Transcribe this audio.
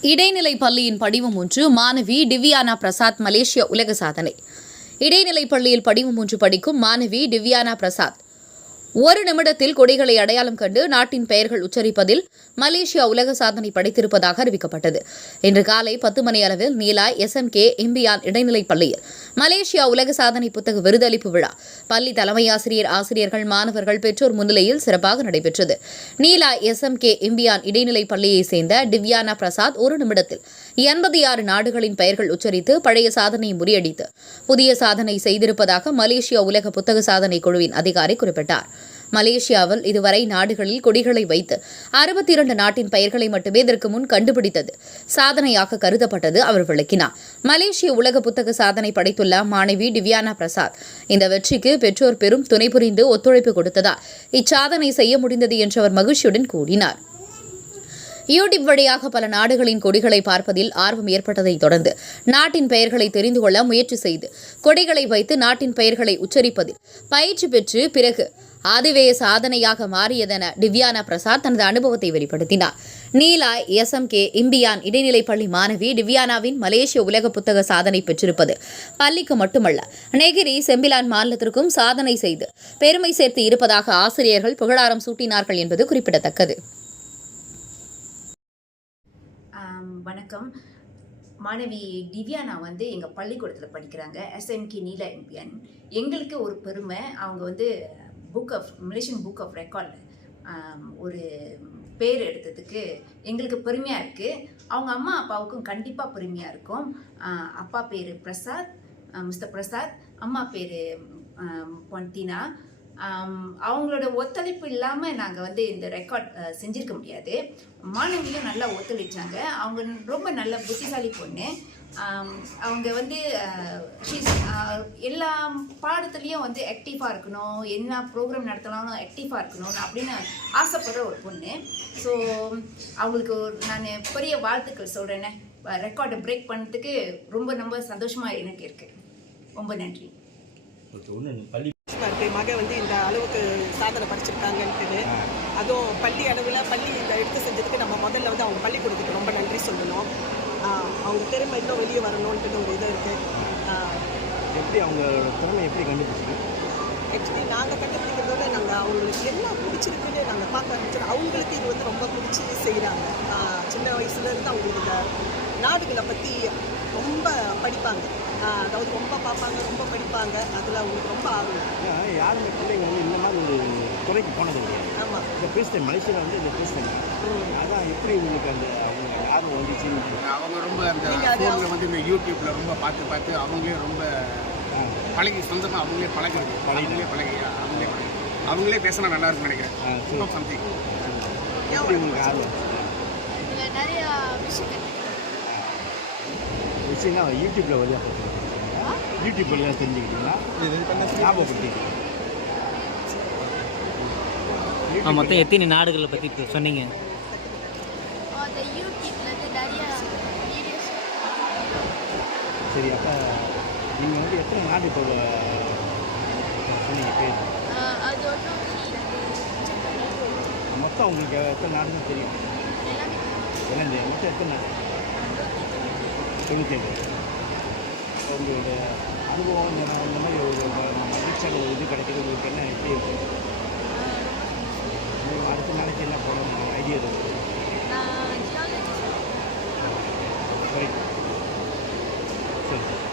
இடைநிலை பள்ளியின் படிவம் ஒன்று மாணவி டிவியானா பிரசாத் மலேசிய உலக சாதனை. இடைநிலை பள்ளியில் படிவம் ஒன்று படிக்கும் மாணவி டிவியானா பிரசாத். ஒரு நிமிடத்தில் கொடிகளை அடையாளம் கண்டு நாட்டின் பெயர்கள் உச்சரிப்பதில் மலேசியா உலக சாதனை படைத்திருப்பதாக அறிவிக்கப்பட்டது. இன்று காலை பத்து மணி அளவில் நீலாய் எஸ்எம்கே இம்பியான் இடைநிலைப் பள்ளியில் மலேசியா உலக சாதனை புத்தக விருதளிப்பு விழா. பள்ளி தலைமை ஆசிரியர் ஆசிரியர்கள் மாணவர்கள் பெற்றோர் முன்னிலையில் சிறப்பாக நடைபெற்றது. நீலா எஸ்எம்கே இம்பியான் இடைநிலை பள்ளியைச் சேர்ந்த டிவ்யானா பிரசாத் ஒரு நிமிடத்தில் எண்பத்தி ஆறு நாடுகளின் பெயர்கள் உச்சரித்து பழைய சாதனையை முறியடித்து புதிய சாதனை செய்திருப்பதாக மலேசியா உலக புத்தக சாதனை குழுவின் அதிகாரி குறிப்பிட்டார். மலேசியாவில் இதுவரை நாடுகளில் கொடிகளை வைத்து அறுபத்தி இரண்டு நாட்டின் பெயர்களை மட்டுமே இதற்கு முன் கண்டுபிடித்தது. சாதனையாக கருதப்பட்டது அவர் விளக்கினார். மலேசிய உலக புத்தக சாதனை படைத்துள்ள மாணவி டிவ்யானா பிரசாத் இந்த வெற்றிக்கு பெற்றோர் பெரும் துணை புரிந்து ஒத்துழைப்பு கொடுத்ததால் இச்சாதனை செய்ய முடிந்தது என்று அவர் மகிழ்ச்சியுடன் கூறினார். யூடியூப் வழியாக பல நாடுகளின் கொடிகளை பார்ப்பதில் ஆர்வம் ஏற்பட்டதை தொடர்ந்து நாட்டின் பெயர்களை தெரிந்து கொள்ள முயற்சி செய்து கொடிகளை வைத்து நாட்டின் பெயர்களை உச்சரிப்பதில் பயிற்சி பெற்று பிறகு அதுவே சாதனையாக மாறியதென திவ்யானா பிரசாத் தனது அனுபவத்தை வெளிப்படுத்தினார். நீலா எஸ்எம்கே இம்பியான் இடைநிலைப் பள்ளி மாணவி டிவ்யானாவின் மலேசிய உலக புத்தக சாதனை பெற்றிருப்பது பள்ளிக்கு மட்டுமல்ல நெகிரி செம்பிலான் மாநிலத்திற்கும் சாதனை செய்து பெருமை சேர்த்து இருப்பதாக ஆசிரியர்கள் புகழாரம் சூட்டினார்கள் என்பது குறிப்பிடத்தக்கது. வணக்கம். மாணவி திவ்யானா வந்து எங்கள் பள்ளிக்கூடத்தில் படிக்கிறாங்க. எஸ்எம்கே நீலா எம்பியன் எங்களுக்கு ஒரு பெருமை. அவங்க வந்து book of Malaysian book of ரெக்கார்டில் ஒரு பேர் எடுத்ததுக்கு எங்களுக்கு பெருமையாக இருக்குது அவங்க அம்மா அப்பாவுக்கும் கண்டிப்பாக பெருமையாக இருக்கும். அப்பா பேர் பிரசாத் மிஸ்டர் பிரசாத் அம்மா பேர் பொன்டினா. அவங்களோட ஒத்துழைப்பு இல்லாமல் நாங்கள் வந்து இந்த ரெக்கார்ட் செஞ்சுருக்க முடியாது. மாணவியும் நல்லா ஒத்துழைச்சாங்க. அவங்க ரொம்ப நல்ல புத்திசாலி பொண்ணு. அவங்க வந்து எல்லா பாடத்துலேயும் வந்து ஆக்டிவாக இருக்கணும் என்ன ப்ரோக்ராம் நடத்தலாம்னு ஆக்டிவாக இருக்கணும் அப்படின்னு ஆசைப்படுற ஒரு பொண்ணு. ஸோ அவங்களுக்கு ஒரு நான் பெரிய வாழ்த்துக்கள் சொல்கிறேனே ரெக்கார்டை பிரேக் பண்ணதுக்கு ரொம்ப ரொம்ப சந்தோஷமாக எனக்கு இருக்குது ரொம்ப நன்றி. மக வந்து இந்த அளவுக்கு சாதனை படிச்சிருக்காங்கன்ட்டு அதுவும் பள்ளி அளவில் பள்ளி இந்த எடுத்து செஞ்சதுக்கு நம்ம முதல்ல வந்து அவங்க பள்ளிக்கூடத்துக்கு ரொம்ப நன்றி சொல்லணும். அவங்க திறமை இன்னும் வெளியே வரணுன்ட்டு ஒரு இது இருக்குது எப்படி அவங்களோட திறமை எப்படி கண்டுபிடிச்சிங்க? ஆக்சுவலி நாங்கள் கண்டுபிடிக்கிறதோட நாங்கள் அவங்களுக்கு என்ன பிடிச்சிருக்குன்னு நாங்கள் பார்க்க ஆரம்பிச்சோம். அவங்களுக்கு இது வந்து ரொம்ப பிடிச்சி செய்கிறாங்க சின்ன வயசுலேருந்து அவங்களுக்கு இந்த நாடுகளை பற்றி ரொம்ப படிப்பாங்க. அதாவது ரொம்ப பார்ப்பாங்க ரொம்ப படிப்பாங்க. அதில் அவங்களுக்கு ரொம்ப ஆர்வம். யாருமே பிள்ளைங்க வந்து இந்த மாதிரி ஒரு துறைக்கு போனது கிடையாது ஆமாம் இந்த பேசுகிறேன் மலேசியாவில் வந்து இந்த பேசுகிறேன் அதான் எப்படி உங்களுக்கு அந்த அவங்க யாரும் வந்துச்சுன்னு? அவங்க ரொம்ப அந்த நீங்க அது ஃபோனில் வந்து இந்த யூடியூப்ல ரொம்ப பார்த்து பார்த்து அவங்களே ரொம்ப பழகி சொந்தமாக அவங்களே பழகிறது. அவங்களே பழகி அவங்களே பழகி. அவங்களே பேசினா நல்லா இருக்கும்னு நினைக்கிறேன். சம்திங் உங்களுக்கு ஆர்வம்? நிறைய விஷயம் விஷயம்னா யூடியூப்பில் வழியாக பார்த்துருக்கீங்க யூடியூப் வழியாக தெரிஞ்சுக்கிட்டீங்களா? ஞாபகப்படுத்திக்கிட்டீங்க ஆ, மொத்தம் எத்தனை நாடுகளை பற்றி சொன்னீங்க அந்த யூடியூப்லேருந்து நிறைய வீடியோஸ் சரி அப்போ நீங்கள் வந்து எத்தனை நாடு இப்போ சொன்னீங்க பேர்? மொத்தம் உங்களுக்கு எத்தனை நாடுன்னு தெரியும்? எல்லாமே தெரியும் மொத்தம் எத்தனை நாடு? தொண்ணூத்தேழு உங்களோட அனுபவம் இந்த மாதிரி ஒரு ம- மகிழ்ச்சியான ஒரு இது கிடைக்கிறது உங்களுக்கு என்ன எப்படி இருக்கு உங்களுக்கு அடுத்த நாளைக்கு என்ன போகணும் ஐடியா இருக்குது நான் ஜியாலஜி ரைட் சரி